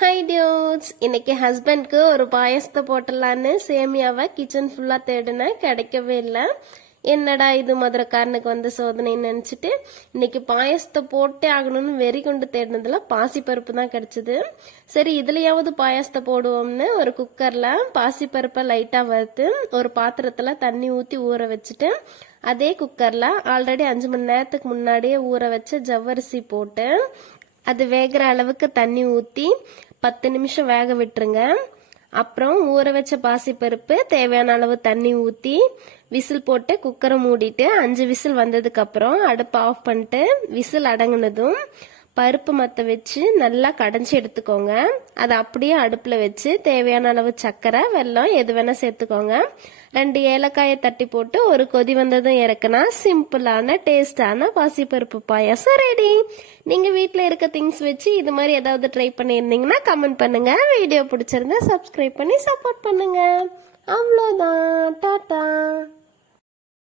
Hi dudes, இன்னைக்கு ஹஸ்பண்ட்க்கு ஒரு பாயசத்தை போட்டலான்னு சேமியாவை kitchen ஃபுல்லா தேடினேன், கிடைக்கவே இல்லை. என்னடா இது மதுரைக்காரனுக்கு வந்து சோதனைன்னு நினைச்சிட்டு இன்னைக்கு பாயசத்தை போட்டே ஆகணும்னு வெறி கொண்டு தேடினதுல பாசிப்பருப்பு தான் கிடைச்சது. சரி, இதுலயாவது பாயசத்தை போடுவோம்னு ஒரு குக்கர்ல பாசிப்பருப்பை லைட்டா வறுத்து ஒரு பாத்திரத்துல தண்ணி ஊத்தி ஊற வச்சுட்டு அதே குக்கர்ல ஆல்ரெடி 5 மணி நேரத்துக்கு முன்னாடியே ஊற வச்ச ஜவ்வரிசி போட்டு அது வேகிற அளவுக்கு தண்ணி ஊற்றி 10 நிமிஷம் வேக விட்டுருங்க. அப்புறம் ஊற வச்ச பாசிப்பருப்பு தேவையான அளவு தண்ணி ஊற்றி விசில் போட்டு குக்கரை மூடிட்டு 5 விசில் வந்ததுக்கு அப்புறம் அடுப்பை ஆஃப் பண்ணிட்டு விசில் அடங்குனதும் பருப்பு மத்த வச்சு நல்லா கடைஞ்சி எடுத்துக்கோங்க. அதை அப்படியே அடுப்பில் வச்சு தேவையான அளவு சர்க்கரை வெல்லம் எது வேணா சேர்த்துக்கோங்க. 2 ஏலக்காயை தட்டி போட்டு ஒரு கொதி வந்ததும் இறக்குனா சிம்பிளான டேஸ்டான பாசிப்பருப்பு பாயாசம் ரெடி. நீங்க வீட்டில் இருக்க திங்ஸ் வச்சு இது மாதிரி ஏதாவது ட்ரை பண்ணியிருந்தீங்கன்னா கமெண்ட் பண்ணுங்க. வீடியோ பிடிச்சிருந்தா சப்ஸ்கிரைப் பண்ணி சப்போர்ட் பண்ணுங்க. அவ்வளோதான்.